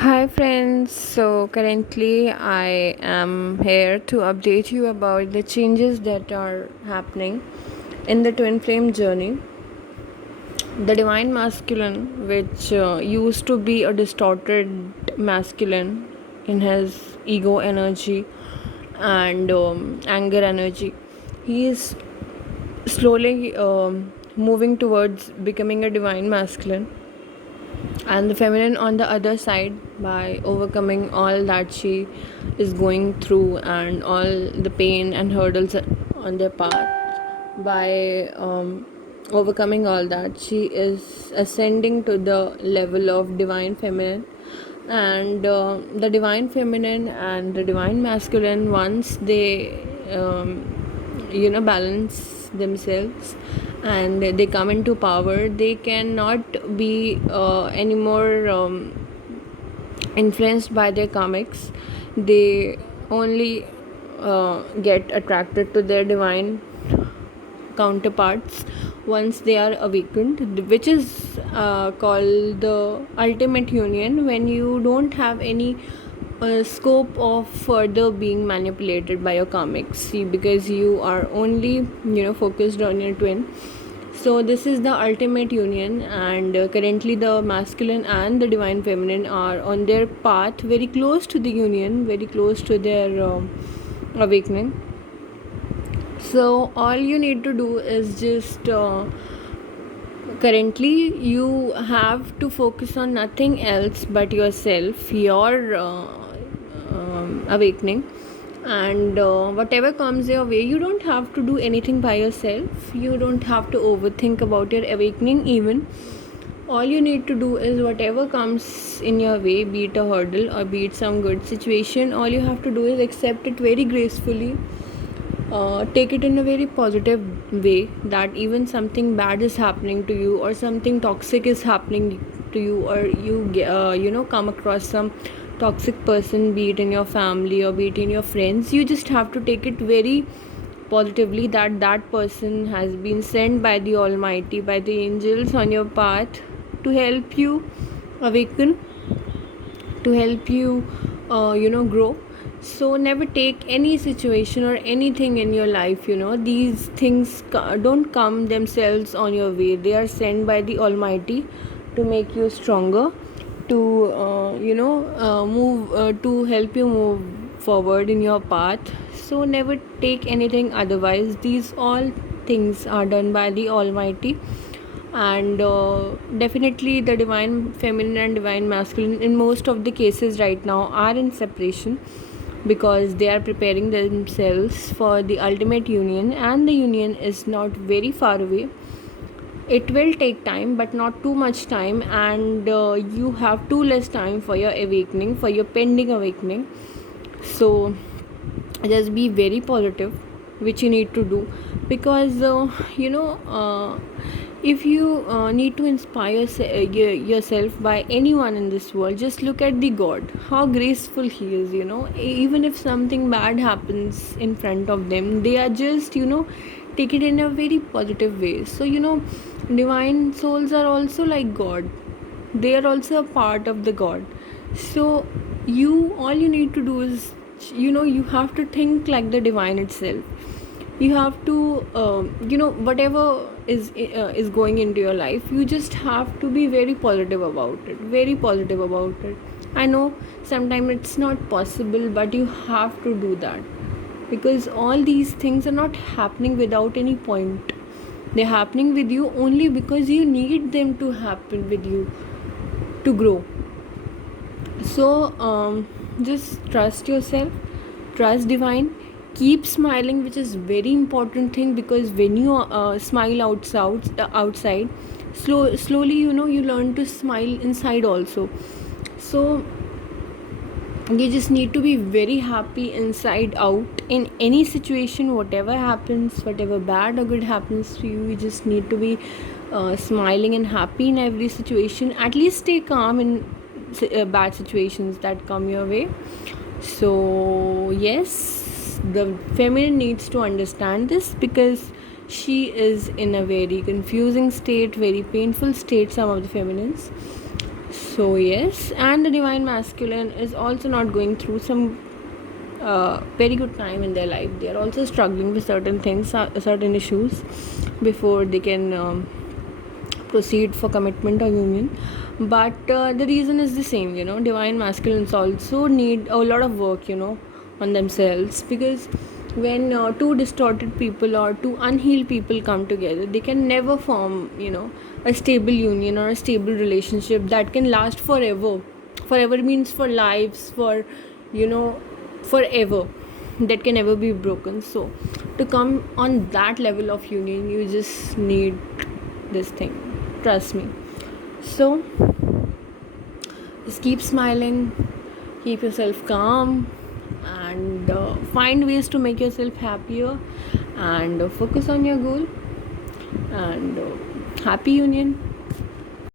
Hi friends, so currently I am here to update you about the changes that are happening in the twin flame journey. The divine masculine, which used to be a distorted masculine in his ego energy and anger energy, he is slowly moving towards becoming a divine masculine, and the feminine on the other side, by overcoming all that she is going through and all the pain and hurdles on their path. By overcoming all that, she is ascending to the level of divine feminine. And the divine feminine and the divine masculine, once they balance themselves and they come into power, they cannot be anymore influenced by their comics. They only get attracted to their divine counterparts once they are awakened, which is called the ultimate union, when you don't have any scope of further being manipulated by your karmics. See, because you are only focused on your twin. So this is the ultimate union, and currently the masculine and the divine feminine are on their path, very close to the union, very close to their awakening. So all you need to do is just currently you have to focus on nothing else but yourself, your awakening. And whatever comes your way, you don't have to do anything by yourself. You don't have to overthink about your awakening even. All you need to do is whatever comes in your way, be it a hurdle or be it some good situation, all you have to do is accept it very gracefully. Take it in a very positive way, that even something bad is happening to you or something toxic is happening to you, or you come across some toxic person, be it in your family or be it in your friends. You just have to take it very positively, that that person has been sent by the almighty, by the angels on your path to help you awaken, to help you grow. So never take any situation or anything in your life, these things don't come themselves on your way. They are sent by the almighty to make you stronger, to move to help you move forward in your path. So never take anything otherwise. These all things are done by the almighty. And definitely the divine feminine and divine masculine in most of the cases right now are in separation, because they are preparing themselves for the ultimate union, and the union is not very far away. It will take time, but not too much time, and you have too less time for your awakening, for your pending awakening. So just be very positive, which you need to do. Because if you need to inspire yourself by anyone in this world, just look at the god, how graceful he is. Even if something bad happens in front of them, they are just take it in a very positive way. So divine souls are also like god. They are also a part of the god. So all you need to do is you have to think like the divine itself. You have to whatever is going into your life, you just have to be very positive about it, very positive about it. I know sometimes it's not possible, but you have to do that, because all these things are not happening without any point. They're happening with you only because you need them to happen with you to grow. So just trust yourself, trust divine, keep smiling, which is very important thing, because when you smile outside, slowly you learn to smile inside also. So you just need to be very happy inside out in any situation. Whatever happens, whatever bad or good happens to you, you just need to be smiling and happy in every situation. At least stay calm in bad situations that come your way. So yes, the feminine needs to understand this, because she is in a very confusing state, very painful state, some of the feminines. So yes, and the divine masculine is also not going through some very good time in their life. They are also struggling with certain things, certain issues, before they can proceed for commitment or union. But the reason is the same, divine masculines also need a lot of work, on themselves, because when two distorted people or two unhealed people come together, they can never form, a stable union or a stable relationship that can last forever. Forever means for lives, for, you know forever, that can never be broken. So to come on that level of union, you just need this thing, trust me. So just keep smiling, keep yourself calm, and find ways to make yourself happier, and focus on your goal, and happy union.